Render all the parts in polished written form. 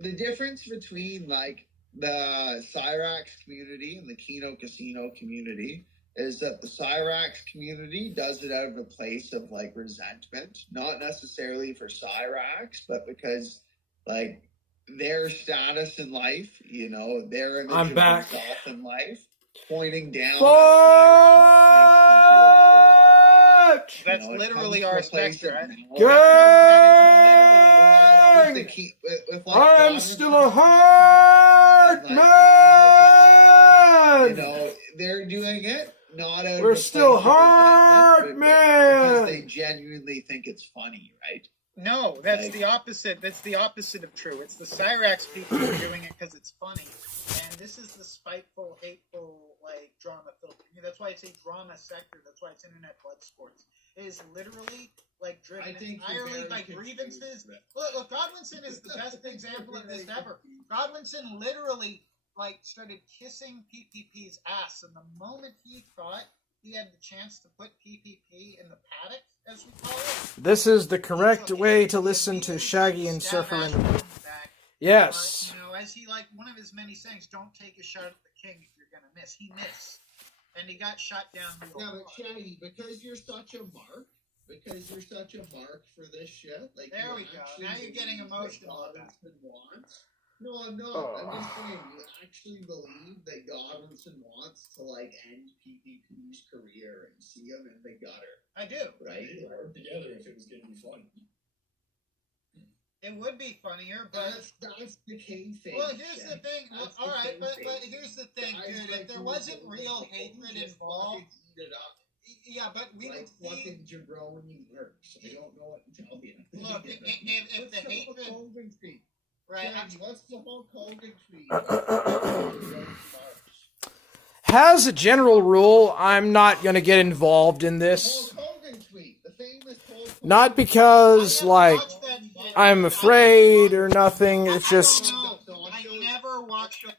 the difference between like the Cyrax community and the Kino Casino community is that the Cyrax community does it out of a place of like resentment, not necessarily for Cyrax, but because like their status in life, you know, their image of themselves in life, pointing down at Cyrax makes them feel better about it. That's literally our specter. I'm still a hard man. You know, they're doing it not out We're of still hard because they genuinely think it's funny, right? No, that's like, the opposite. That's the opposite of true. It's the Cyrax people who are doing it because it's funny, and this is the spiteful, hateful, like drama filter. That's why it's a drama sector. That's why it's internet blood sports. It is literally like driven entirely by grievances. Look, Godwinson is the best example of this ever. Godwinson literally like started kissing PPP's ass, and the moment he thought he had the chance to put PPP in the paddock, as we call it. This is the correct way to listen to Shaggy and Surfer. Yes. You know, as he like one of his many sayings, "Don't take a shot at the king if you're gonna miss." He missed, and he got shot down. Yeah, but Shaggy, because you're such a mark for this shit. Like there we go. Now you're getting emotional about it. No, I'm not. I'm just saying, you actually believe that Godwinson wants to, like, end PPP's career and see him in the gutter. I do. Right? They'd work together if it was going to be fun. It would be funnier, but... That's the king thing. Well, here's the thing. All right, but here's the thing, dude. If there wasn't real hatred involved... Yeah, but we like would see... fucking jabroni works. I don't know what to tell you. Look, if the hatred... Right. What's the Hulk Hogan tweet? As a general rule, I'm not going to get involved in this. Not because, like, I'm afraid or nothing. It's just... I never watched it.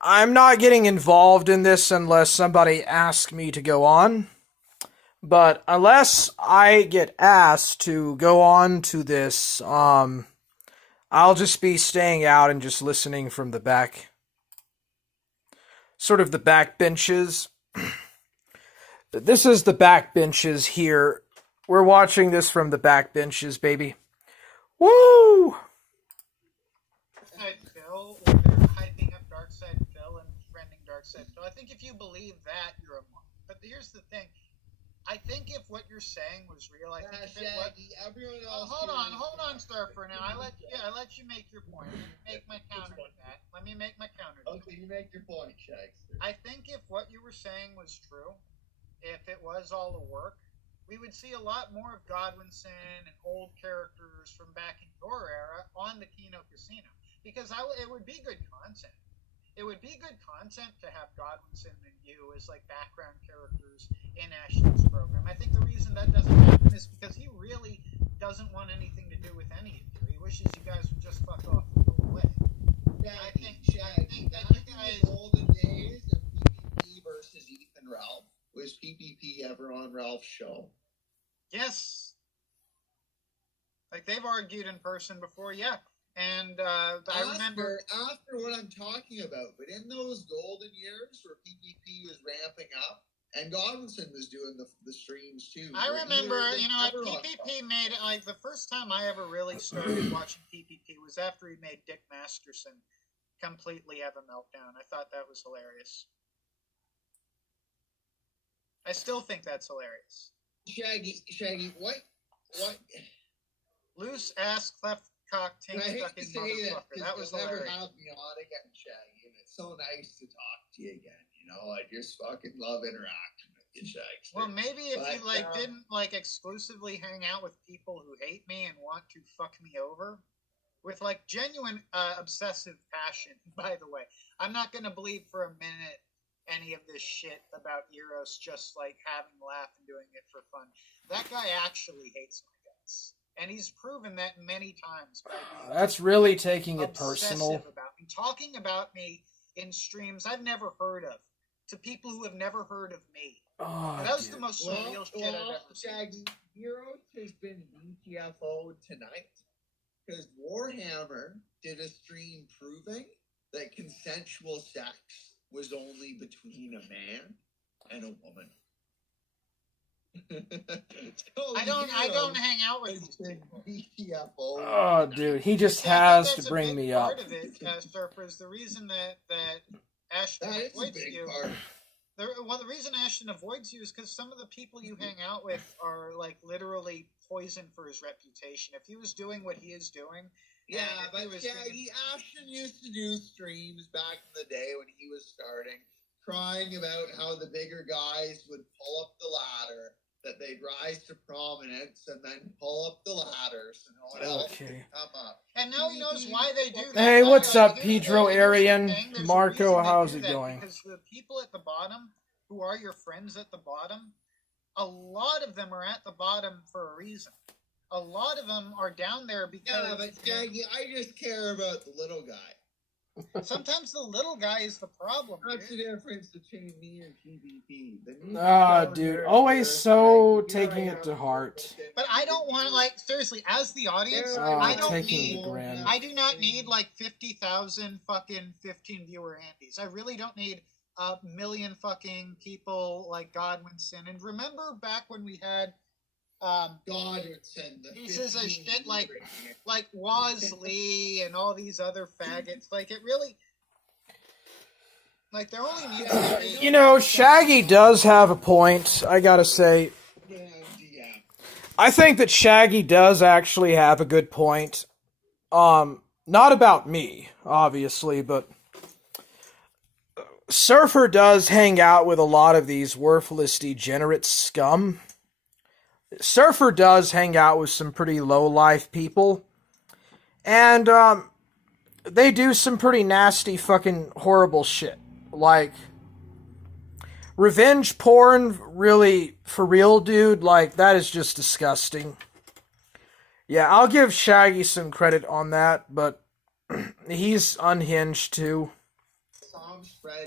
I'm not getting involved in this unless somebody asks me to go on. But unless I get asked to go on to this, I'll just be staying out and just listening from the back. Sort of the back benches. This is the back benches here. We're watching this from the back benches, baby. Woo! Phil, or they're hyping up Darkside Phil and trending Darkside Phil. I think if you believe that, you're a mark. But here's the thing. I think if what you're saying was real, I think if it was... Everyone else hold on, Surfer. Now I let you make your point. Make my counter to that. Let me make my counter. Okay, you make your point, Shags. I think if what you were saying was true, if it was all a work, we would see a lot more of Godwinson and old characters from back in your era on the Kino Casino, because it would be good content. It would be good content to have Godwinson and you as like background characters in Ashton's program. I think the reason that doesn't happen is because he really doesn't want anything to do with any of you. He wishes you guys would just fuck off and go away. I think that you guys... Golden days of PPP versus Ethan Ralph. Was PPP ever on Ralph's show? Yes. Like they've argued in person before, yeah. And I remember after what I'm talking about, but in those golden years where PPP was ramping up, and Godwinson was doing the streams too. I remember, PPP made it, like the first time I ever really started watching PPP was after he made Dick Masterson completely have a meltdown. I thought that was hilarious. I still think that's hilarious. Shaggy, what? Loose ass cleft cock tank fucking motherfucker. That was hilarious. Never have me on again, Shaggy, and it's so nice to talk to you again. You know, I just fucking love interacting with you, Shaggy. Well, maybe if you didn't exclusively hang out with people who hate me and want to fuck me over, with genuine obsessive passion. By the way, I'm not gonna believe for a minute any of this shit about Eros just having a laugh and doing it for fun. That guy actually hates my guts. And he's proven that many times. That's really taking it personal. About me, talking about me in streams I've never heard of, to people who have never heard of me. Oh, that was the most surreal shit I've ever seen. Shaggy, Eros has been VTFO'd tonight. because Warhammer did a stream proving that consensual sex was only between a man and a woman. So, I don't hang out with it's these been people. BTFO. Oh, dude, he just See, I think has that's to a bring big me part up. of it, Surfer, is the reason that Ashton That is a avoids big you. part. The reason Ashton avoids you is because some of the people you hang out with are like literally poison for his reputation. If he was doing what he is doing, Yeah, and if but he was Shaggy Ashton used to do streams back in the day when he was starting, crying about how the bigger guys would pull up the ladder, that they'd rise to prominence and then pull up the ladder so no one else Okay. could come up. And now he knows why they do that. Hey, what's Like, up, here's the Pedro thing, here's the Arian? thing, there's a Marco, reason they how's do it that, going? Because the people at the bottom, who are your friends at the bottom, a lot of them are at the bottom for a reason. A lot of them are down there because... Yeah, but Shaggy, I just care about the little guy. Sometimes the little guy is the problem. That's Dude. the difference between me and PvP. Dude, always so taking it to heart. But I don't want, like, seriously, as the audience, I don't taking need... the grand. I do not need, like, 50,000 fucking 15-viewer Andes. I really don't need a million fucking people like Godwinson. And remember back when we had... Godwinson, the pieces of 15 shit like viewer. Woz Lee and all these other faggots. Like, it really... Like, there only needs to be... You know, Shaggy does have a point, I gotta say. Yeah. I think that Shaggy does actually have a good point. Not about me, obviously, but Surfer does hang out with a lot of these worthless, degenerate scum. Surfer does hang out with some pretty low-life people. And, they do some pretty nasty, fucking horrible shit. Like, revenge porn, really, for real, dude, like, that is just disgusting. Yeah, I'll give Shaggy some credit on that, but he's unhinged, too.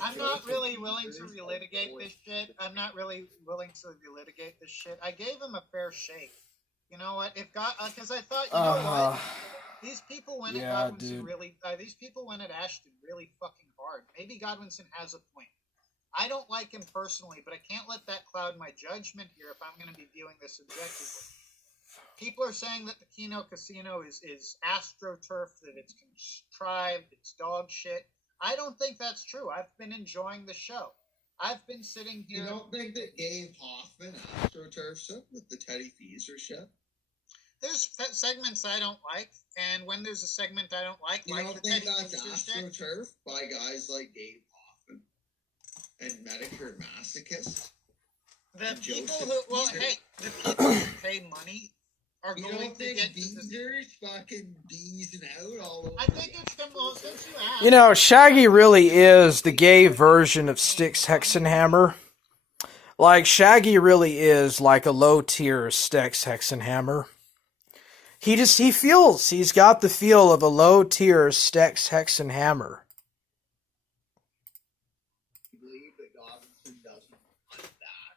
I'm not really willing to relitigate this shit. I'm not really willing to relitigate this shit. I gave him a fair shake. You know what? If God, because I thought, you know what? These people went at Godwinson really. These people went at Ashton really fucking hard. Maybe Godwinson has a point. I don't like him personally, but I can't let that cloud my judgment here if I'm going to be viewing this objectively. People are saying that the Kino Casino is astroturf, that it's contrived, it's dog shit. I don't think that's true. I've been enjoying the show. I've been sitting here... You don't think that Gabe Hoffman astroturfs it with the Teddy Feezer shit? There's segments I don't like, and when there's a segment I don't like you don't the think Teddy that's Feezer astroturf by guys like Gabe Hoffman and Medicare Masochist? The and people Joseph who... Well, Feezer? hey, the people who pay money are You going don't to think get... Beezer's fucking beezing out all over? I think it's the most... Since you asked... You know, Shaggy really is the gay version of Styx Hexenhammer. Like, Shaggy really is like a low-tier Styx Hexenhammer. He's got the feel of a low-tier Styx Hexenhammer. I believe that Godwinson doesn't want that.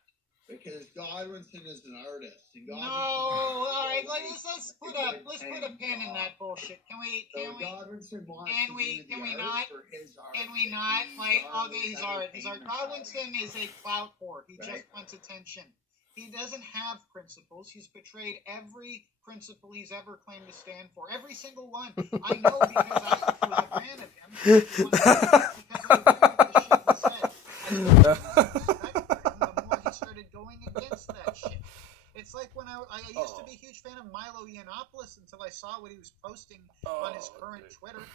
Because Godwinson is an artist. And No, Godwinson alright, let's put a pin in that bullshit. Can we Godwinson wants can to we do can the we art not for his art. can we not like okay his art entertainment Godwinson is a clout whore. He Right. just wants attention. He doesn't have principles. He's betrayed every principle he's ever claimed to stand for. Every single one. I know because I was a fan of him. Because I believed the shit he said. I respect him the more he started going against that shit. It's like when I used to be a huge fan of Milo Yiannopoulos until I saw what he was posting on his current Twitter.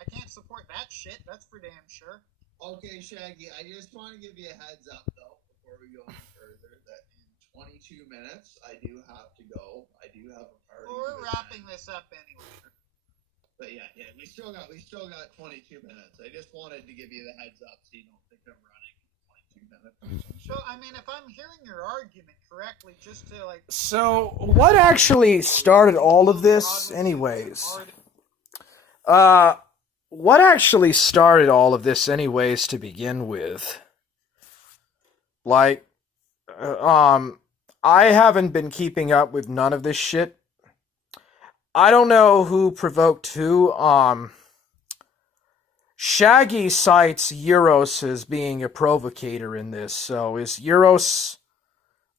I can't support that shit. That's for damn sure. Okay, Shaggy, I just want to give you a heads up, though, before we go any further, that in 22 minutes, I do have to go. I do have a party. Well, we're to wrapping attend. this up anyway. But yeah, we still got 22 minutes. I just wanted to give you the heads up so you don't think I'm running 22 minutes. So, I mean, if I'm hearing your argument correctly, just to like... So, what actually started all of this, anyways? What actually started all of this, anyways, to begin with? Like, I haven't been keeping up with none of this shit. I don't know who provoked who. Shaggy cites Euros as being a provocator in this. So is Euros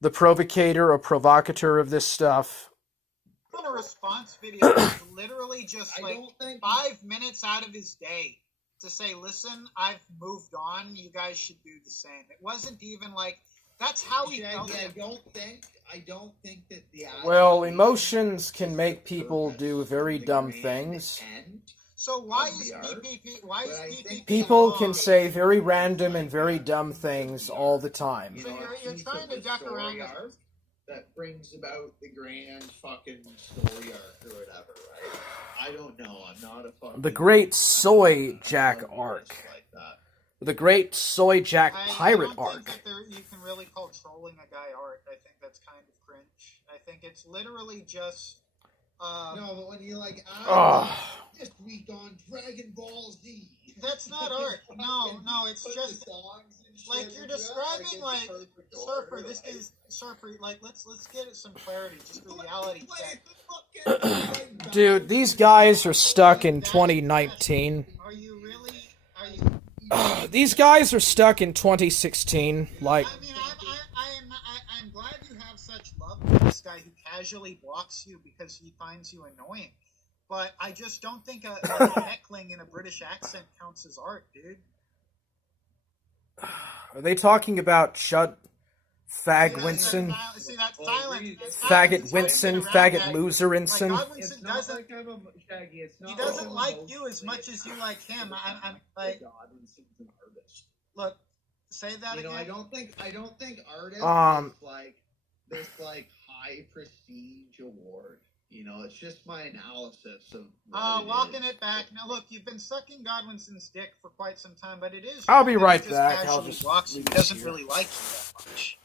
the provocator or provocateur of this stuff? On a response video, it's literally just I like don't think 5 minutes out of his day to say, "Listen, I've moved on. You guys should do the same." It wasn't even like that's how he felt. Shaggy, I don't think that the Well, attitude emotions can make is people purpose do very the dumb grand things. end. So why of is the art, PPP? Why but is I PPP? think People wrong? can say very random and very dumb things all the time. You So know, you're a piece trying of to the duck story around this- arc that brings about the grand fucking story arc or whatever, right? I don't know. I'm not a fucking The Great Soy I don't Jack know arc. shit like that. The Great Soy Jack Pirate I don't arc. think that you can really call trolling a guy art. I think that's kind of cringe. I think it's literally just. No, but when you like Ugh. this week on Dragon Ball Z, That's not art. No, it's put just the songs and shit like you're into it, describing it's like perfect Surfer. order, This right? is Surfer. Like let's get some clarity, just a reality check. Dude, these guys are stuck in 2019. Are you really? Are you? These guys are stuck in 2016. Like, I mean, I'm glad you have such love for this guy who casually blocks you because he finds you annoying. But I just don't think a heckling in a British accent counts as art, dude. are they talking about Chud Fag Winson? See, that's silent. Faggot Winson? Faggot Loser Like Winson? Godwinson doesn't. I'm a Shaggy. It's not He doesn't I'm like emotionally you as much as you like him. I'm like, Godwinson's an artist. look, say that You know, again. I don't think artist Um, is like this like high prestige award. You know, it's just my analysis of Walking it back. Now, look, you've been sucking Godwinson's dick for quite some time, but it is. I'll be that he right just back. I'll casually just blocks you. leave He this doesn't here. really like you that much.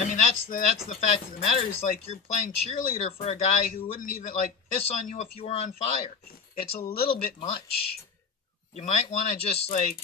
I mean, that's the fact of the matter. Is like you're playing cheerleader for a guy who wouldn't even like piss on you if you were on fire. It's a little bit much. You might want to just like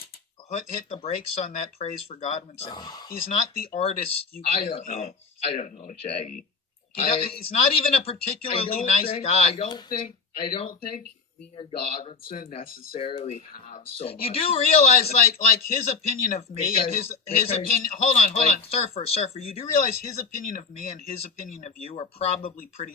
hit the brakes on that praise for Godwinson. He's not the artist you. I don't know. I don't know, Shaggy. He's not even a particularly nice guy. I don't think me and Godwinson necessarily have so much. You do realize, like his opinion of me and his Because- opinion. Hold on, like- Surfer. You do realize his opinion of me and his opinion of you are probably pretty